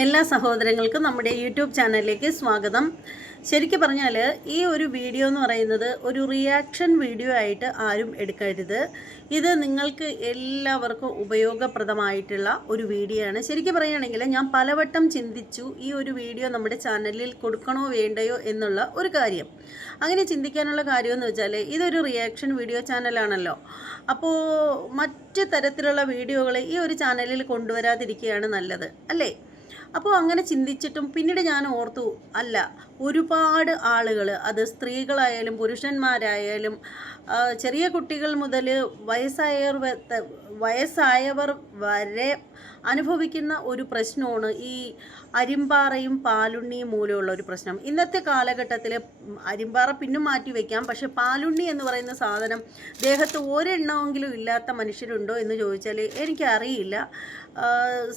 എല്ലാ സഹോദരങ്ങൾക്കും നമ്മുടെ യൂട്യൂബ് ചാനലിലേക്ക് സ്വാഗതം. ശരിക്കും പറഞ്ഞാൽ ഈ ഒരു വീഡിയോ എന്ന് പറയുന്നത് ഒരു റിയാക്ഷൻ വീഡിയോ ആയിട്ട് ആരും എടുക്കരുത്. ഇത് നിങ്ങൾക്ക് എല്ലാവർക്കും ഉപയോഗപ്രദമായിട്ടുള്ള ഒരു വീഡിയോ ആണ്. ശരിക്കും പറയുകയാണെങ്കിൽ ഞാൻ പലവട്ടം ചിന്തിച്ചു ഈ ഒരു വീഡിയോ നമ്മുടെ ചാനലിൽ കൊടുക്കണോ വേണ്ടയോ എന്നുള്ള ഒരു കാര്യം. അങ്ങനെ ചിന്തിക്കാനുള്ള കാര്യം എന്ന് വെച്ചാൽ ഇതൊരു റിയാക്ഷൻ വീഡിയോ ചാനലാണല്ലോ അപ്പോൾ മറ്റ് തരത്തിലുള്ള വീഡിയോകൾ ഈ ഒരു ചാനലിൽ കൊണ്ടുവരാതിരിക്കുകയാണ് നല്ലത്. അല്ലേ? അപ്പോൾ അങ്ങനെ ചിന്തിച്ചിട്ടും പിന്നീട് ഞാൻ ഓർത്തു അല്ല ഒരുപാട് ആളുകൾ അത് സ്ത്രീകളായാലും പുരുഷന്മാരായാലും ചെറിയ കുട്ടികൾ മുതൽ വയസ്സായവർ വയസ്സായവർ വരെ അനുഭവിക്കുന്ന ഒരു പ്രശ്നമാണ് ഈ അരിമ്പാറയും പാലുണ്ണിയും മൂലമുള്ള ഒരു പ്രശ്നം. ഇന്നത്തെ കാലഘട്ടത്തിൽ അരിമ്പാറ പിന്നും മാറ്റി വയ്ക്കാം പക്ഷെ പാലുണ്ണി എന്ന് പറയുന്ന സാധനം ദേഹത്ത് ഒരെണ്ണമെങ്കിലും ഇല്ലാത്ത മനുഷ്യരുണ്ടോ എന്ന് ചോദിച്ചാൽ എനിക്കറിയില്ല.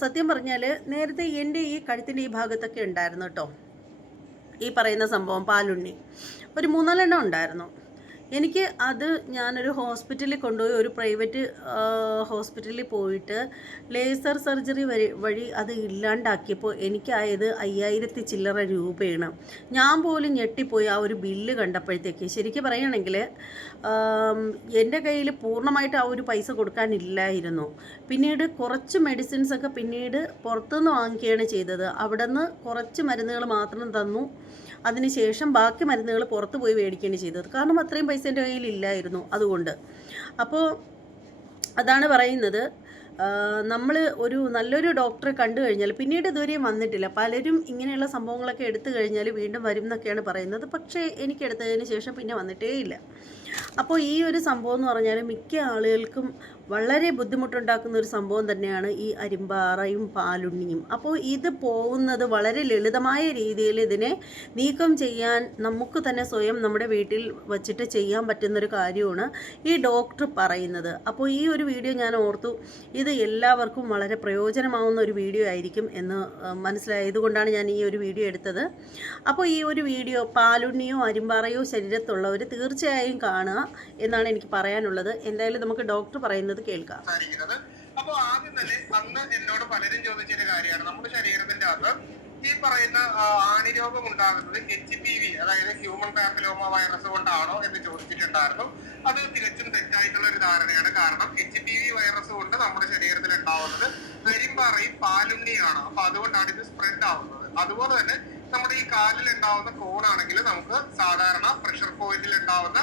സത്യം പറഞ്ഞാൽ നേരത്തെ എന്റെ ഈ കഴുത്തിന്റെ ഈ ഭാഗത്തൊക്കെ ഉണ്ടായിരുന്നു കേട്ടോ ഈ പറയുന്ന സംഭവം പാലുണ്ണി. ഒരു മൂന്നാലെണ്ണം ഉണ്ടായിരുന്നു. എനിക്ക് അത് ഞാനൊരു ഹോസ്പിറ്റലിൽ കൊണ്ടുപോയി ഒരു പ്രൈവറ്റ് ഹോസ്പിറ്റലിൽ പോയിട്ട് ലേസർ സർജറി വഴി വഴി അത് ഇല്ലാണ്ടാക്കിയപ്പോൾ എനിക്കായത് അയ്യായിരത്തി ചില്ലറ രൂപയാണ്. ഞാൻ പോലും ഞെട്ടിപ്പോയി ആ ഒരു ബില്ല് കണ്ടപ്പോഴത്തേക്ക്. ശരിക്കും പറയുകയാണെങ്കിൽ എന്റെ കയ്യിൽ പൂർണമായിട്ട് ആ ഒരു പൈസ കൊടുക്കാനില്ലായിരുന്നു പിന്നീട് കുറച്ച് മെഡിസിൻസൊക്കെ പിന്നീട് പുറത്തുനിന്ന് വാങ്ങിക്കുകയാണ് ചെയ്തത്. അവിടെ നിന്ന് കുറച്ച് മരുന്നുകൾ മാത്രം തന്നു. അതിനുശേഷം ബാക്കി മരുന്നുകൾ പുറത്ത് പോയി മേടിക്കുകയാണ് ചെയ്തത്. കാരണം അത്രയും പൈസ എന്റെ കയ്യിൽ ഇല്ലായിരുന്നു അതുകൊണ്ട്. അപ്പോൾ അതാണ് പറയുന്നത്. നമ്മൾ ഒരു നല്ലൊരു ഡോക്ടറെ കണ്ടു കഴിഞ്ഞാൽ പിന്നീട് ഇതുവരെയും വന്നിട്ടില്ല. പലരും ഇങ്ങനെയുള്ള സംഭവങ്ങളൊക്കെ എടുത്തു കഴിഞ്ഞാൽ വീണ്ടും വരും എന്നൊക്കെയാണ് പറയുന്നത്. പക്ഷേ എനിക്ക് എടുത്തതിന് ശേഷം പിന്നെ വന്നിട്ടേ ഇല്ല അപ്പോൾ ഈ ഒരു സംഭവം എന്ന് പറഞ്ഞാൽ മിക്ക ആളുകൾക്കും വളരെ ബുദ്ധിമുട്ടുണ്ടാക്കുന്ന ഒരു സംഭവം തന്നെയാണ് ഈ അരിമ്പാറയും പാലുണ്ണിയും. അപ്പോൾ ഇത് പോകുന്നത് വളരെ ലളിതമായ രീതിയിൽ ഇതിനെ നീക്കം ചെയ്യാൻ നമുക്ക് തന്നെ സ്വയം നമ്മുടെ വീട്ടിൽ വച്ചിട്ട് ചെയ്യാൻ പറ്റുന്നൊരു കാര്യമാണ് ഈ ഡോക്ടർ പറയുന്നത്. അപ്പോൾ ഈ ഒരു വീഡിയോ ഞാൻ ഓർത്തു ഇത് എല്ലാവർക്കും വളരെ പ്രയോജനമാവുന്ന ഒരു വീഡിയോ ആയിരിക്കും എന്ന് മനസ്സിലായതുകൊണ്ടാണ് ഞാൻ ഈ ഒരു വീഡിയോ എടുത്തത്. അപ്പോൾ ഈ ഒരു വീഡിയോ പാലുണ്ണിയോ അരിമ്പാറയോ ശരീരത്തുള്ളവർ തീർച്ചയായും കാണുക എന്നാണ് എനിക്ക് പറയാനുള്ളത്. എന്തായാലും നമുക്ക് ഡോക്ടർ പറയുന്നത് കേൾക്കാം. സംസാരിക്കുന്നത് അപ്പൊ ആദ്യം തന്നെ അന്ന് എന്നോട് പലരും ചോദിച്ചൊരു കാര്യമാണ്. നമ്മുടെ ശരീരത്തിന്റെ അകത്ത് ഈ പറയുന്ന ആണി ആണിരോഗം ഉണ്ടാകുന്നത് എച്ച് പി വി അതായത് ഹ്യൂമൻ പാപ്പിലോമ വൈറസ് കൊണ്ടാണോ എന്ന് ചോദിച്ചിട്ടുണ്ടായിരുന്നു. അത് തികച്ചും തെറ്റായിട്ടുള്ള ഒരു ധാരണയാണ്. കാരണം എച്ച് പി വി വൈറസ് കൊണ്ട് നമ്മുടെ ശരീരത്തിൽ ഉണ്ടാവുന്നത് കരിമ്പാറയും പാലുണ്ണിയാണ്. അപ്പൊ അതുകൊണ്ടാണ് ഇത് സ്പ്രെഡ് ആവുന്നത്. അതുപോലെ തന്നെ നമ്മുടെ ഈ കാലിൽ ഉണ്ടാവുന്ന കോണാണെങ്കിൽ നമുക്ക് സാധാരണ പ്രഷർ പോയിന്റിൽ ഉണ്ടാവുന്ന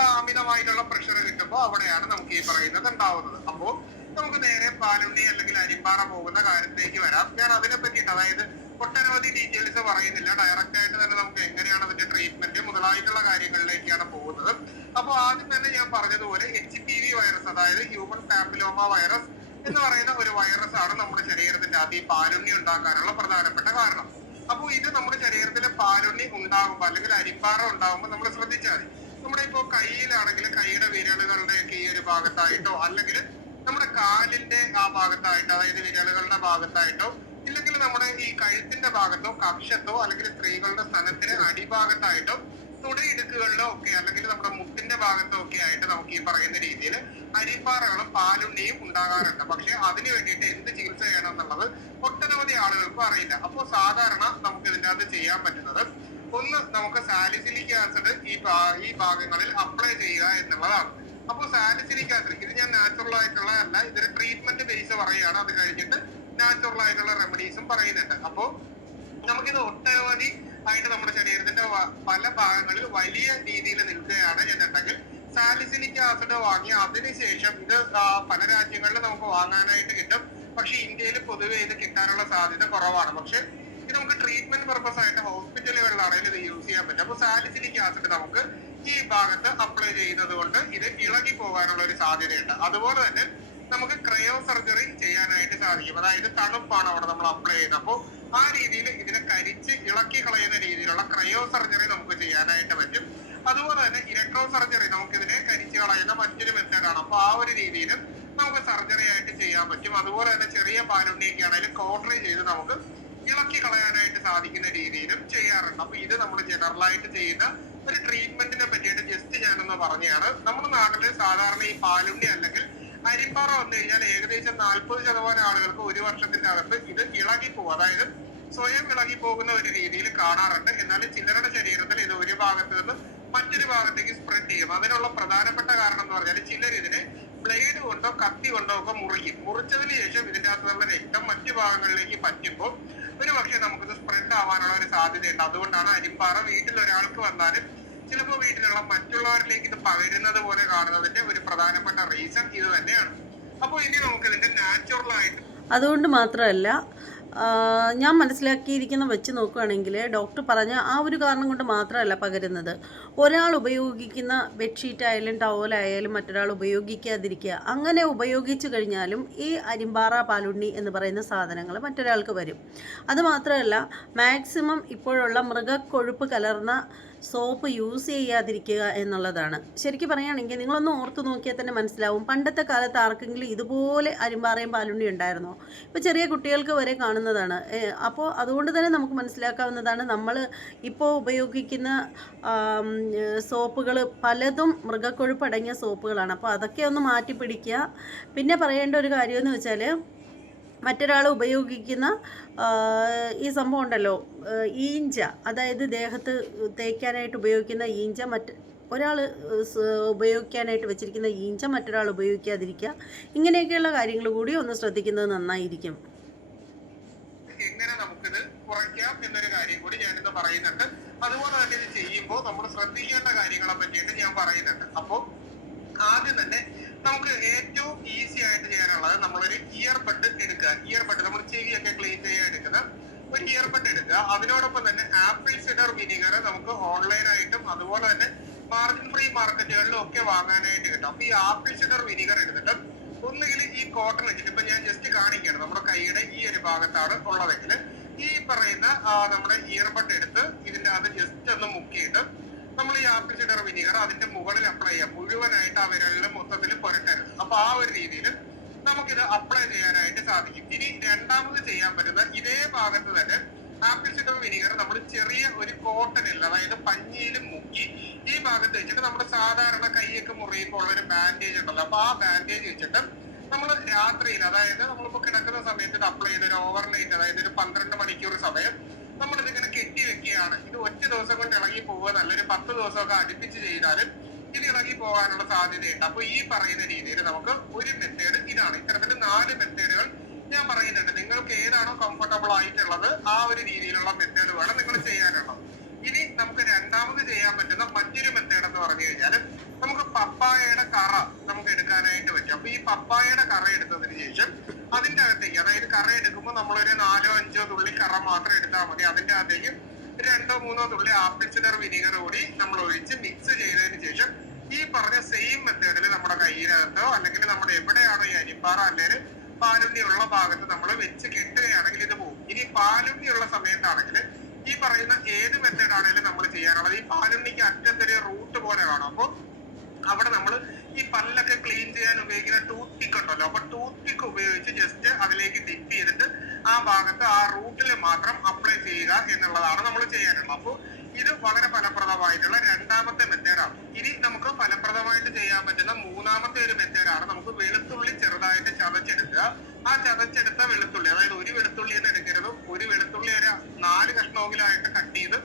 അമിതമായിട്ടുള്ള പ്രഷർ കിട്ടുമ്പോൾ അവിടെയാണ് നമുക്ക് ഈ പറയുന്നത് ഉണ്ടാവുന്നത്. അപ്പോൾ നമുക്ക് നേരെ പാലുണ്ണി അല്ലെങ്കിൽ അരിമ്പാറ പോകുന്ന കാര്യത്തിലേക്ക് വരാം. ഞാൻ അതിനെ പറ്റിയിട്ട് അതായത് ഒട്ടനവധി ഡീറ്റെയിൽസ് പറയുന്നില്ല. ഡയറക്റ്റ് ആയിട്ട് തന്നെ നമുക്ക് എങ്ങനെയാണ് അതിന്റെ ട്രീറ്റ്മെന്റ് മുതലായിട്ടുള്ള കാര്യങ്ങളിലേക്കാണ് പോകുന്നത്. അപ്പോൾ ആദ്യം തന്നെ ഞാൻ പറഞ്ഞതുപോലെ എച്ച് പി വി വൈറസ് അതായത് ഹ്യൂമൻ ടാപ്പിലോമ വൈറസ് എന്ന് പറയുന്ന ഒരു വൈറസ് ആണ് നമ്മുടെ ശരീരത്തിന്റെ അതി പാലുണ്ണി ഉണ്ടാക്കാനുള്ള പ്രധാനപ്പെട്ട കാരണം. അപ്പോൾ ഇത് നമ്മുടെ ശരീരത്തിലെ പാലുണ്ണി ഉണ്ടാകുമ്പോൾ അല്ലെങ്കിൽ അരിപ്പാറ ഉണ്ടാകുമ്പോൾ നമ്മൾ ശ്രദ്ധിച്ചാൽ മതി. നമ്മുടെ ഇപ്പോ കയ്യിലാണെങ്കിൽ കൈയുടെ വിരലുകളുടെ ഒക്കെ ഈ ഒരു ഭാഗത്തായിട്ടോ അല്ലെങ്കിൽ നമ്മുടെ കാലിന്റെ ആ ഭാഗത്തായിട്ടോ അതായത് വിരലുകളുടെ ഭാഗത്തായിട്ടോ ഇല്ലെങ്കിൽ നമ്മുടെ ഈ കഴുത്തിന്റെ ഭാഗത്തോ കക്ഷത്തോ അല്ലെങ്കിൽ സ്ത്രീകളുടെ സ്ഥലത്തിന് അടിഭാഗത്തായിട്ടോ തുടയിടുക്കുകളിലോ ഒക്കെ അല്ലെങ്കിൽ നമ്മുടെ മുട്ടിന്റെ ഭാഗത്തോ ഒക്കെ ആയിട്ട് നമുക്ക് ഈ പറയുന്ന രീതിയിൽ അരിപ്പാറകളും പാലുണ്ണിയും ഉണ്ടാകാറുണ്ട്. പക്ഷെ അതിനു വേണ്ടിയിട്ട് എന്ത് ചികിത്സ ചെയ്യണം എന്നുള്ളത് ഒട്ടനവധി ആളുകൾക്കും അറിയില്ല. അപ്പോൾ സാധാരണ നമുക്ക് ഇതിന്റെ അകത്ത് ചെയ്യാൻ പറ്റുന്നത് ഒന്ന് നമുക്ക് സാലിസിലിക് ആസിഡ് ഈ ഈ ഭാഗങ്ങളിൽ അപ്ലൈ ചെയ്യുക എന്നുള്ളതാണ്. അപ്പോൾ സാലിസിലിക് ആസിഡ് ഇത് ഞാൻ നാച്ചുറൽ ആയിട്ടുള്ള അല്ല ഇതൊരു ട്രീറ്റ്മെന്റ് ബേസ് പറയുകയാണ്. അത് കഴിഞ്ഞിട്ട് നാച്ചുറൽ ആയിട്ടുള്ള റെമഡീസും പറയുന്നുണ്ട്. അപ്പോൾ നമുക്കിത് ഒട്ടനവധി ആയിട്ട് നമ്മുടെ ശരീരത്തിന്റെ പല ഭാഗങ്ങളിൽ വലിയ രീതിയിൽ നിൽക്കുകയാണ് എന്നുണ്ടെങ്കിൽ സാലിസിലിക് ആസിഡ് വാങ്ങി അതിനുശേഷം ഇത് പല രാജ്യങ്ങളിൽ നമുക്ക് വാങ്ങാനായിട്ട് കിട്ടും. പക്ഷെ ഇന്ത്യയിൽ പൊതുവെ ഇത് കിട്ടാനുള്ള സാധ്യത കുറവാണ്. പക്ഷെ ഇത് നമുക്ക് ട്രീറ്റ്മെന്റ് പർപ്പസ് ആയിട്ട് ഹോസ്പിറ്റലുകളിലാണെങ്കിൽ ഇത് യൂസ് ചെയ്യാൻ പറ്റും അപ്പൊ സാലിസിലിക് ആസിഡ് നമുക്ക് ഈ ഭാഗത്ത് അപ്ലൈ ചെയ്യുന്നത് കൊണ്ട് ഇത് ഇളകി പോകാനുള്ള ഒരു സാധ്യതയുണ്ട്. അതുപോലെ തന്നെ നമുക്ക് ക്രയോ സർജറി ചെയ്യാനായിട്ട് സാധിക്കും. അതായത് തണുപ്പാണ് അവിടെ നമ്മൾ അപ്ലൈ ചെയ്യുന്നത്. അപ്പോൾ ആ രീതിയിൽ ഇതിനെ കരിച്ച് ഇളക്കി കളയുന്ന രീതിയിലുള്ള ക്രയോ സർജറി നമുക്ക് ചെയ്യാനായിട്ട് പറ്റും. അതുപോലെ തന്നെ ഇലക്ട്രോ സർജറി നമുക്ക് ഇതിനെ കരിച്ച് കളയുന്ന മറ്റൊരു മെത്തേഡാണ് അപ്പൊ ആ ഒരു രീതിയിൽ നമുക്ക് സർജറി ആയിട്ട് ചെയ്യാൻ പറ്റും. അതുപോലെ തന്നെ ചെറിയ പാലുണ്ണിയൊക്കെ ആണെങ്കിലും കോട്ടറി ചെയ്ത് നമുക്ക് ഇളക്കി കളയാനായിട്ട് സാധിക്കുന്ന രീതിയിലും ചെയ്യാറുണ്ട്. അപ്പൊ ഇത് നമ്മൾ ജനറൽ ആയിട്ട് ചെയ്യുന്ന ഒരു ട്രീറ്റ്മെന്റിനെ പറ്റിയിട്ട് ജസ്റ്റ് ഞാനൊന്ന് പറഞ്ഞതാണ്. നമ്മുടെ നാട്ടിൽ സാധാരണ ഈ പാലുണ്ണി അല്ലെങ്കിൽ അരിപ്പാറ വന്നു കഴിഞ്ഞാൽ ഏകദേശം നാൽപ്പത് ശതമാനം ആളുകൾക്ക് ഒരു വർഷത്തിന്റെ അകത്ത് ഇത് ഇളകി പോകും. അതായത് സ്വയം ഇളകി പോകുന്ന ഒരു രീതിയിൽ കാണാറുണ്ട്. എന്നാൽ ചിലരുടെ ശരീരത്തിൽ ഇത് ഒരു ഭാഗത്ത് നിന്ന് മറ്റൊരു ഭാഗത്തേക്ക് സ്പ്രെഡ് ചെയ്യും. അതിനുള്ള പ്രധാനപ്പെട്ട കാരണം എന്ന് പറഞ്ഞാൽ ചിലർ ഇതിനെ ബ്ലേഡ് കൊണ്ടോ കത്തി കൊണ്ടോ ഒക്കെ മുറിക്കും. മുറിച്ചതിന് ശേഷം ഇതിന്റെ അകത്തുള്ള രക്തം മറ്റു ഭാഗങ്ങളിലേക്ക് പറ്റുമ്പോൾ ഒരു പക്ഷേ നമുക്കിത് സ്പ്രെഡ് ആവാനുള്ള ഒരു സാധ്യതയുണ്ട്. അതുകൊണ്ടാണ് അരിപ്പാറ വീട്ടിൽ ഒരാൾക്ക് വന്നാലും ചിലപ്പോൾ വീട്ടിലുള്ള മറ്റുള്ളവരിലേക്ക് ഇത് പകരുന്നത് പോലെ കാണുന്നതിന്റെ ഒരു പ്രധാനപ്പെട്ട റീസൺ ഇത് തന്നെയാണ്. അപ്പോൾ ഇനി നമുക്ക് ഇതിന്റെ നാച്ചുറൽ ആയിട്ട് അതുകൊണ്ട് മാത്രമല്ല ഞാൻ മനസ്സിലാക്കിയിരിക്കുന്ന വെച്ച് നോക്കുകയാണെങ്കിൽ ഡോക്ടർ പറഞ്ഞ ആ ഒരു കാരണം കൊണ്ട് മാത്രമല്ല പകരുന്നത്. ഒരാൾ ഉപയോഗിക്കുന്ന ബെഡ്ഷീറ്റ് ആയാലും ടവലായാലും മറ്റൊരാൾ ഉപയോഗിക്കാതിരിക്കുക. അങ്ങനെ ഉപയോഗിച്ചു കഴിഞ്ഞാലും ഈ അരിമ്പാറ പാലുണ്ണി എന്ന് പറയുന്ന സാധനങ്ങൾ മറ്റൊരാൾക്ക് വരും. അതുമാത്രമല്ല മാക്സിമം ഇപ്പോഴുള്ള മൃഗക്കൊഴുപ്പ് കലർന്ന സോപ്പ് യൂസ് ചെയ്യാതിരിക്കുക എന്നുള്ളതാണ്. ശരിക്കും പറയുകയാണെങ്കിൽ നിങ്ങളൊന്ന് ഓർത്ത് നോക്കിയാൽ തന്നെ മനസ്സിലാവും. പണ്ടത്തെ കാലത്ത് ആർക്കെങ്കിലും ഇതുപോലെ അരിമ്പാറയും പാലുണ്ണി ഉണ്ടായിരുന്നോ? ഇപ്പോൾ ചെറിയ കുട്ടികൾക്ക് വരെ കാണുന്നതാണ്. അപ്പോൾ അതുകൊണ്ട് തന്നെ നമുക്ക് മനസ്സിലാക്കാവുന്നതാണ് നമ്മൾ ഇപ്പോൾ ഉപയോഗിക്കുന്ന സോപ്പുകൾ പലതും മൃഗക്കൊഴുപ്പ് അടങ്ങിയ സോപ്പുകളാണ്. അപ്പോൾ അതൊക്കെ ഒന്ന് മാറ്റി പിടിക്കുക പിന്നെ പറയേണ്ട ഒരു കാര്യമെന്ന് വെച്ചാൽ മറ്റൊരാൾ ഉപയോഗിക്കുന്ന ഈ സംഭവം ഉണ്ടല്ലോ ഈഞ്ച. അതായത് ദേഹത്ത് തേക്കാനായിട്ട് ഉപയോഗിക്കുന്ന ഈഞ്ച മറ്റ് ഒരാൾ ഉപയോഗിക്കാനായിട്ട് വെച്ചിരിക്കുന്ന ഈഞ്ച മറ്റൊരാൾ ഉപയോഗിക്കാതിരിക്കുക. ഇങ്ങനെയൊക്കെയുള്ള കാര്യങ്ങൾ കൂടി ഒന്ന് ശ്രദ്ധിക്കുന്നത് നന്നായിരിക്കും. എങ്ങനെ കുറയ്ക്കാം എന്നൊരു കൂടി അതുപോലെ തന്നെ ഇത് ചെയ്യുമ്പോൾ നമ്മൾ ശ്രദ്ധിക്കേണ്ട കാര്യങ്ങളെ പറ്റിയിട്ട് ഞാൻ പറയുന്നുണ്ട്. അപ്പോൾ ആദ്യം തന്നെ നമുക്ക് ഏറ്റവും ഈസി ആയിട്ട് ചെയ്യാനുള്ളത് നമ്മളൊരു ഇയർ ബഡ് എടുക്കുക. ഇയർ ബഡ് നമ്മൾ ചെവിയൊക്കെ ക്ലീൻ ചെയ്യാൻ എടുക്കുന്ന ഒരു ഇയർബഡ് എടുക്കുക. അതിനോടൊപ്പം തന്നെ ആപ്പിൾ സിഡർ വിനീഗർ നമുക്ക് ഓൺലൈനായിട്ടും അതുപോലെ തന്നെ മാർജിൻ ഫ്രീ മാർക്കറ്റുകളിലും ഒക്കെ വാങ്ങാനായിട്ട് കിട്ടും. അപ്പൊ ഈ ആപ്പിൾ സിഡർ വിനീഗർ എടുത്തിട്ട് ഒന്നുകിൽ ഈ കോട്ടൺ വെച്ചിട്ട് ഇപ്പൊ ഞാൻ ജസ്റ്റ് കാണിക്കുകയാണ് നമ്മുടെ കൈയുടെ ഈ ഒരു ഭാഗത്താണ് ഉള്ളതെങ്കിൽ ഈ പറയുന്ന നമ്മുടെ ഇയർബഡ് എടുത്ത് ഇതിന്റെ അത് ജസ്റ്റ് ഒന്ന് മുക്കിയിട്ട് നമ്മൾ ഈ ആപ്പിൾ സിഡർ വിനീഗർ അതിന്റെ മുകളിൽ അപ്ലൈ ചെയ്യാം. മുഴുവനായിട്ട് ആ വിരലിൽ മൊത്തത്തിൽ പുരട്ടരുത്. അപ്പൊ ആ ഒരു രീതിയിൽ നമുക്കിത് അപ്ലൈ ചെയ്യാനായിട്ട് സാധിക്കും. ഇനി രണ്ടാമത് ചെയ്യാൻ പറ്റുന്ന ഇതേ ഭാഗത്ത് തന്നെ ആപ്പിൾ സിഡർ വിനീഗർ നമ്മൾ ചെറിയ ഒരു കോട്ടണിൽ അതായത് പഞ്ഞിയിൽ മുക്കി ഈ ഭാഗത്ത് വെച്ചിട്ട് നമ്മുടെ സാധാരണ കൈയൊക്കെ മുറിയുമ്പോൾ ഉള്ള ഒരു ബാൻഡേജ് ഉണ്ടല്ലോ. അപ്പൊ ആ ബാൻഡേജ് വെച്ചിട്ട് നമ്മൾ രാത്രിയിൽ അതായത് നമ്മളിപ്പോ കിടക്കുന്ന സമയത്ത് അപ്ലൈ ചെയ്ത ഒരു ഓവർനൈറ്റ് അതായത് ഒരു പന്ത്രണ്ട് മണിക്കൂർ സമയം ഇതിങ്ങനെ കെട്ടി വെക്കുകയാണ് ഇത് ഒറ്റ ദിവസം കൊണ്ട് ഇളകി പോവുക നല്ലൊരു പത്ത് ദിവസമൊക്കെ അടുപ്പിച്ച് ചെയ്താലും ഇത് ഇളകി പോകാനുള്ള സാധ്യതയുണ്ട്. അപ്പൊ ഈ പറയുന്ന രീതിയിൽ നമുക്ക് ഒരു മെത്തേഡ് ഇതാണ് ഇത്തരത്തിൽ നാല് മെത്തേഡുകൾ ഞാൻ പറയുന്നുണ്ട്. നിങ്ങൾക്ക് ഏതാണോ കംഫർട്ടബിൾ ആയിട്ടുള്ളത് ആ ഒരു രീതിയിലുള്ള മെത്തേഡ് വേണം നിങ്ങൾ ചെയ്യാനുള്ളത്. ഇനി നമുക്ക് രണ്ടാമത് ചെയ്യാൻ പറ്റുന്ന മറ്റൊരു മെത്തേഡ് എന്ന് പറഞ്ഞു കഴിഞ്ഞാൽ നമുക്ക് പപ്പായയുടെ കറ നമുക്ക് എടുക്കാനായിട്ട് പറ്റും. അപ്പൊ ഈ പപ്പായയുടെ കറ എടുത്തതിന് ശേഷം അതിന്റെ അകത്തേക്ക് അതായത് കറ എടുക്കുമ്പോൾ നമ്മളൊരു നാലോ അഞ്ചോ തുള്ളി കറ മാത്രം എടുത്താൽ മതി. അതിന്റെ അകത്തേക്ക് രണ്ടോ മൂന്നോ തുള്ളി ആപ്പിൾ സിഡർ വിനീഗർ കൂടി നമ്മൾ ഒഴിച്ച് മിക്സ് ചെയ്തതിന് ശേഷം ഈ പറഞ്ഞ സെയിം മെത്തേഡിൽ നമ്മുടെ കയ്യിനകത്തോ അല്ലെങ്കിൽ നമ്മുടെ എവിടെയാണോ ഈ അരിപ്പാറ അല്ലെങ്കിൽ പാലുണ്ണിയുള്ള ഭാഗത്ത് നമ്മൾ വെച്ച് കെട്ടുകയാണെങ്കിൽ ഇത് പോകും. ഇനി പാലുണ്ണിയുള്ള സമയത്താണെങ്കിൽ ഈ പറയുന്ന ഏത് മെത്തേഡ് ആണെങ്കിലും നമ്മൾ ചെയ്യാനുള്ളത് ഈ പാലുണ്ണിക്ക് അറ്റത്തൊരു റൂട്ട് പോലെ കാണും. അപ്പോൾ അവിടെ നമ്മൾ ഈ പല്ലൊക്കെ ക്ലീൻ ചെയ്യാൻ ഉപയോഗിക്കുന്ന ടൂത്ത് പിക്ക് ഉണ്ടല്ലോ. അപ്പൊ ടൂത്ത് പിക്ക് ഉപയോഗിച്ച് ജസ്റ്റ് അതിലേക്ക് ഡിപ്പ് ചെയ്തിട്ട് ആ ഭാഗത്ത് ആ റൂട്ടിൽ മാത്രം അപ്ലൈ ചെയ്യുക എന്നുള്ളതാണ് നമ്മൾ ചെയ്യാനുള്ളത്. അപ്പോൾ ഇത് വളരെ ഫലപ്രദമായിട്ടുള്ള രണ്ടാമത്തെ മെത്തേഡാണ് ഇനി നമുക്ക് ഫലപ്രദമായിട്ട് ചെയ്യാൻ പറ്റുന്ന മൂന്നാമത്തെ ഒരു മെത്തേഡാണ് നമുക്ക് വെളുത്തുള്ളി ചെറുതായിട്ട് ചതച്ചെടുക്കുക. ആ ചതച്ചെടുത്ത വെളുത്തുള്ളി അതായത് ഒരു വെളുത്തുള്ളി എന്ന് എടുക്കരുത്. ഒരു വെളുത്തുള്ളി ഒരു നാല് കഷ്ണമെങ്കിലായിട്ട് കട്ട് ചെയ്ത്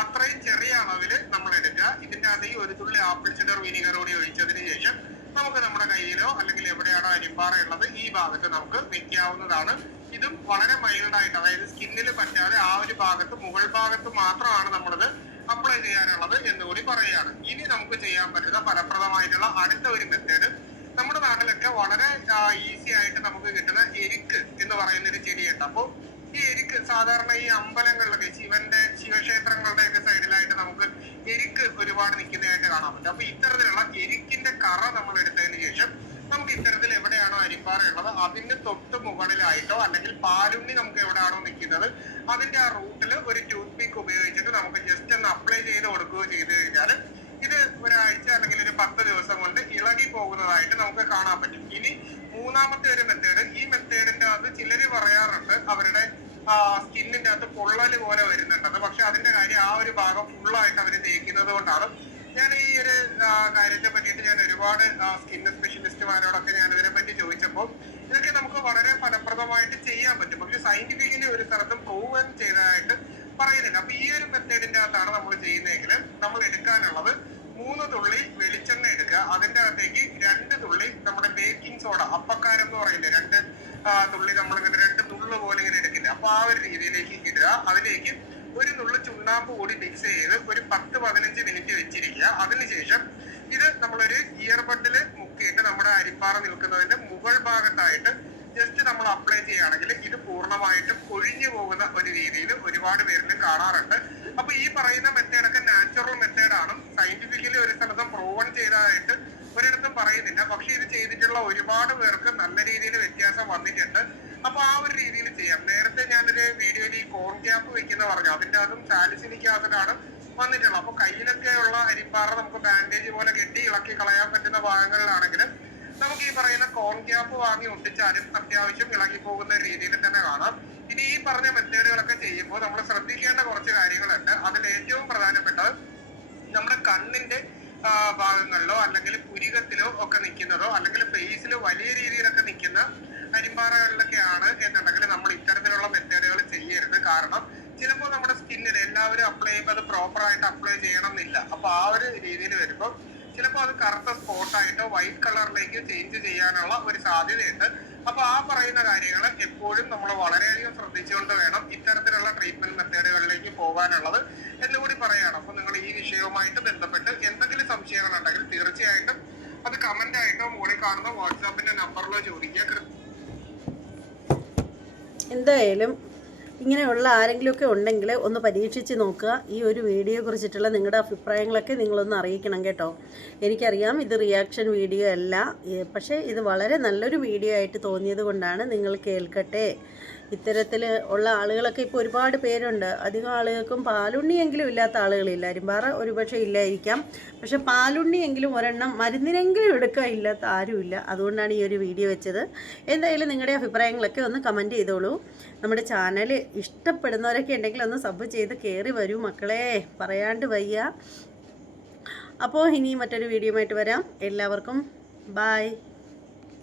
അത്രയും ചെറിയ അളവിൽ നമ്മൾ എടുക്കുക. ഇതിന്റെ ഈ ഒരു തുള്ളി ആപ്പിൾ സിഡർ വിനീഗർ കൂടി ഒഴിച്ചതിന് ശേഷം നമുക്ക് നമ്മുടെ കയ്യിലോ അല്ലെങ്കിൽ എവിടെയാണോ അരിമ്പാറ ഉള്ളത് ഈ ഭാഗത്ത് നമുക്ക് വെക്കാവുന്നതാണ്. ഇതും വളരെ മൈൽഡ് ആയിട്ട് അതായത് സ്കിന്നിൽ പറ്റാതെ ആ ഒരു ഭാഗത്ത് മുകൾ ഭാഗത്ത് മാത്രമാണ് നമ്മളിത് അപ്ലൈ ചെയ്യാനുള്ളത് എന്നുകൂടി പറയുകയാണ്. ഇനി നമുക്ക് ചെയ്യാൻ പറ്റുന്ന ഫലപ്രദമായിട്ടുള്ള അടുത്ത ഒരു മെത്തേഡ് നമ്മുടെ നാട്ടിലൊക്കെ വളരെ ഈസി ആയിട്ട് നമുക്ക് കിട്ടുന്ന എരിക്ക് എന്ന് പറയുന്ന ഒരു ചെടിയുണ്ട് അപ്പോൾ ഈ എരിക്ക് സാധാരണ ഈ അമ്പലങ്ങളിലൊക്കെ ശിവന്റെ ശിവക്ഷേത്രങ്ങളുടെ ഒക്കെ സൈഡിലായിട്ട് നമുക്ക് എരിക്ക് ഒരുപാട് നിൽക്കുന്നതായിട്ട് കാണാൻ പറ്റും. അപ്പൊ ഇത്തരത്തിലുള്ള എരിക്കിന്റെ കറ നമ്മൾ എടുത്തതിന് ശേഷം നമുക്ക് ഇത്തരത്തിൽ എവിടെയാണോ അരിപ്പാറ ഉള്ളത് അതിന് തൊട്ട് മുകളിലായിട്ടോ അല്ലെങ്കിൽ പാലുണ്ണി നമുക്ക് എവിടെയാണോ നിൽക്കുന്നത് അതിന്റെ ആ റൂട്ടിൽ ഒരു ടൂത്ത് പീക്ക് ഉപയോഗിച്ചിട്ട് നമുക്ക് ജസ്റ്റ് ഒന്ന് അപ്ലൈ ചെയ്ത് കൊടുക്കുകയോ ചെയ്ത് കഴിഞ്ഞാൽ ഇത് ഒരാഴ്ച അല്ലെങ്കിൽ ഒരു പത്ത് ദിവസം കൊണ്ട് ഇളകി പോകുന്നതായിട്ട് നമുക്ക് കാണാൻ പറ്റും. ഇനി മൂന്നാമത്തെ ഒരു മെത്തേഡ് ഈ മെത്തേഡിന്റെ ചിലര് പറയാറുണ്ട് അവരുടെ സ്കിന്നിന്റെ അകത്ത് പൊള്ളൽ പോലെ വരുന്നുണ്ട്. അത് പക്ഷെ അതിന്റെ കാര്യം ആ ഒരു ഭാഗം ഫുള്ളായിട്ട് അവർ തേക്കുന്നത് കൊണ്ടാണ്. ഞാൻ ഈ ഒരു കാര്യത്തെ പറ്റിയിട്ട് ഞാൻ ഒരുപാട് സ്കിൻ സ്പെഷ്യലിസ്റ്റുമാരോടൊക്കെ ഞാൻ ഇതിനെ പറ്റി ചോദിച്ചപ്പോൾ ഇതൊക്കെ നമുക്ക് വളരെ ഫലപ്രദമായിട്ട് ചെയ്യാൻ പറ്റും. പക്ഷെ സയന്റിഫിക്കലി ഒരു സ്ഥലത്തും പ്രൂവൻ ചെയ്തതായിട്ട് പറയുന്നില്ല. അപ്പൊ ഈ ഒരു മെത്തേഡിന്റെ അകത്താണ് നമ്മൾ ചെയ്യുന്നതെങ്കിൽ നമ്മൾ എടുക്കാനുള്ളത് മൂന്ന് തുള്ളി വെളിച്ചെണ്ണ എടുക്കുക അതിന്റെ അകത്തേക്ക് രണ്ട് തുള്ളി നമ്മുടെ ബേക്കിംഗ് സോഡ അപ്പക്കാരം എന്ന് പറയില്ലേ രണ്ട് ആ, തുള്ളി നമ്മളിങ്ങനെ രണ്ട് തുള്ളു പോലെ ഇങ്ങനെ എടുക്കില്ല? അപ്പൊ ആ ഒരു രീതിയിലേക്ക് ഇടുക. അതിലേക്ക് ഒരു നുള്ളു ചുണ്ണാമ്പ് കൂടി മിക്സ് ചെയ്ത് ഒരു പത്ത് പതിനഞ്ച് മിനിറ്റ് വെച്ചിരിക്കുക. അതിനുശേഷം ഇത് നമ്മളൊരു ഇയർബഡിൽ മുക്കിയിട്ട് നമ്മുടെ അരിപ്പാറ നിൽക്കുന്നതിന്റെ മുകൾ ഭാഗത്തായിട്ട് ജസ്റ്റ് നമ്മൾ അപ്ലൈ ചെയ്യുകയാണെങ്കിൽ ഇത് പൂർണമായിട്ടും ഒഴിഞ്ഞു പോകുന്ന ഒരു രീതിയിൽ ഒരുപാട് പേരിൽ കാണാറുണ്ട്. അപ്പൊ ഈ പറയുന്ന മെത്തേഡൊക്കെ നാച്ചുറൽ മെത്തേഡാണ് സയന്റിഫിക്കലി ഒരു സ്ഥലത്തും പ്രൂവൺ ചെയ്തതായിട്ട് ഒരിടത്തും പറയുന്നില്ല. പക്ഷെ ഇത് ചെയ്തിട്ടുള്ള ഒരുപാട് പേർക്ക് നല്ല രീതിയിൽ വ്യത്യാസം വന്നിട്ടുണ്ട്. അപ്പൊ ആ ഒരു രീതിയിൽ ചെയ്യാം. നേരത്തെ ഞാനൊരു വീഡിയോയിൽ ഈ കോൺ ക്യാപ്പ് വെക്കുന്ന പറഞ്ഞു. അതിന്റെ അതും സാലിസിലിക് ആസിഡാണ് വന്നിട്ടുള്ളത്. അപ്പൊ കയ്യിലൊക്കെ ഉള്ള അരിപ്പാറ നമുക്ക് ബാൻഡേജ് പോലെ കെട്ടി ഇളക്കി കളയാൻ പറ്റുന്ന ഭാഗങ്ങളിലാണെങ്കിൽ നമുക്ക് ഈ പറയുന്ന കോൺ ക്യാപ്പ് വാങ്ങി ഒട്ടിച്ചാലും അത്യാവശ്യം ഇളകി പോകുന്ന രീതിയിൽ തന്നെ കാണാം. ഇനി ഈ പറഞ്ഞ മെത്തേഡുകളൊക്കെ ചെയ്യുമ്പോൾ നമ്മൾ ശ്രദ്ധിക്കേണ്ട കുറച്ച് കാര്യങ്ങളുണ്ട്. അതിൽ ഏറ്റവും പ്രധാനപ്പെട്ടത് നമ്മുടെ കണ്ണിന്റെ ഭാഗങ്ങളിലോ അല്ലെങ്കിൽ പുരികത്തിലോ ഒക്കെ നിൽക്കുന്നതോ അല്ലെങ്കിൽ ഫേസിലോ വലിയ രീതിയിലൊക്കെ നിൽക്കുന്ന അരിമ്പാറകളിലൊക്കെയാണ് എന്നുണ്ടെങ്കിൽ നമ്മൾ ഇത്തരത്തിലുള്ള മെത്തേഡുകൾ ചെയ്യരുത്. കാരണം ചിലപ്പോൾ നമ്മുടെ സ്കിന്നിൽ എല്ലാവരും അപ്ലൈ ചെയ്യുമ്പോൾ അത് പ്രോപ്പർ ആയിട്ട് അപ്ലൈ ചെയ്യണം എന്നില്ല അപ്പൊ ആ ഒരു രീതിയിൽ വരുമ്പോൾ ചിലപ്പോൾ അത് കറുത്ത സ്പോട്ടായിട്ടോ വൈറ്റ് കളറിലേക്ക് ചേഞ്ച് ചെയ്യാനുള്ള ഒരു സാധ്യതയുണ്ട്. അപ്പൊ ആ പറയുന്ന കാര്യങ്ങൾ എപ്പോഴും നമ്മൾ വളരെയധികം ശ്രദ്ധിച്ചുകൊണ്ട് വേണം ഇത്തരത്തിലുള്ള ട്രീറ്റ്മെന്റ് മെത്തേഡുകളിലേക്ക് പോകാനുള്ളത് എന്നുകൂടി പറയാണ് അപ്പൊ നിങ്ങൾ ഈ വിഷയവുമായിട്ട് ബന്ധപ്പെട്ട് എന്തെങ്കിലും സംശയങ്ങൾ ഉണ്ടെങ്കിൽ തീർച്ചയായിട്ടും അത് കമന്റ് ആയിട്ടോ മുകളിൽ കാണുന്ന വാട്സാപ്പിന്റെ നമ്പറിലോ ചോദിക്കുക. എന്തായാലും ഇങ്ങനെയുള്ള ആരെങ്കിലുമൊക്കെ ഉണ്ടെങ്കിൽ ഒന്ന് പരീക്ഷിച്ച് നോക്കുക. ഈ ഒരു വീഡിയോ കുറിച്ചിട്ടുള്ള നിങ്ങളുടെ അഭിപ്രായങ്ങളൊക്കെ നിങ്ങളൊന്ന് അറിയിക്കണം കേട്ടോ. എനിക്കറിയാം ഇത് റിയാക്ഷൻ വീഡിയോ അല്ല. പക്ഷേ ഇത് വളരെ നല്ലൊരു വീഡിയോ ആയിട്ട് തോന്നിയത് കൊണ്ടാണ് നിങ്ങൾ കേൾക്കട്ടെ. ഇത്തരത്തിൽ ഉള്ള ആളുകളൊക്കെ ഇപ്പോൾ ഒരുപാട് പേരുണ്ട്. അധികം ആളുകൾക്കും പാലുണ്ണിയെങ്കിലും ഇല്ലാത്ത ആളുകളില്ല. അരിമ്പാറ ഒരുപക്ഷെ ഇല്ലായിരിക്കാം. പക്ഷെ പാലുണ്ണിയെങ്കിലും ഒരെണ്ണം മരുന്നിനെങ്കിലും എടുക്കാൻ ഇല്ലാത്ത ആരുമില്ല. അതുകൊണ്ടാണ് ഈ ഒരു വീഡിയോ വെച്ചത്. എന്തായാലും നിങ്ങളുടെ അഭിപ്രായങ്ങളൊക്കെ ഒന്ന് കമന്റ് ചെയ്തോളൂ. നമ്മുടെ ചാനൽ ഇഷ്ടപ്പെടുന്നവരൊക്കെ ഉണ്ടെങ്കിൽ ഒന്ന് സബ് ചെയ്ത് കയറി വരൂ മക്കളെ. പറയാണ്ട് വയ്യ. അപ്പോൾ ഇനി മറ്റൊരു വീഡിയോ ആയിട്ട് വരാം. എല്ലാവർക്കും ബായ്.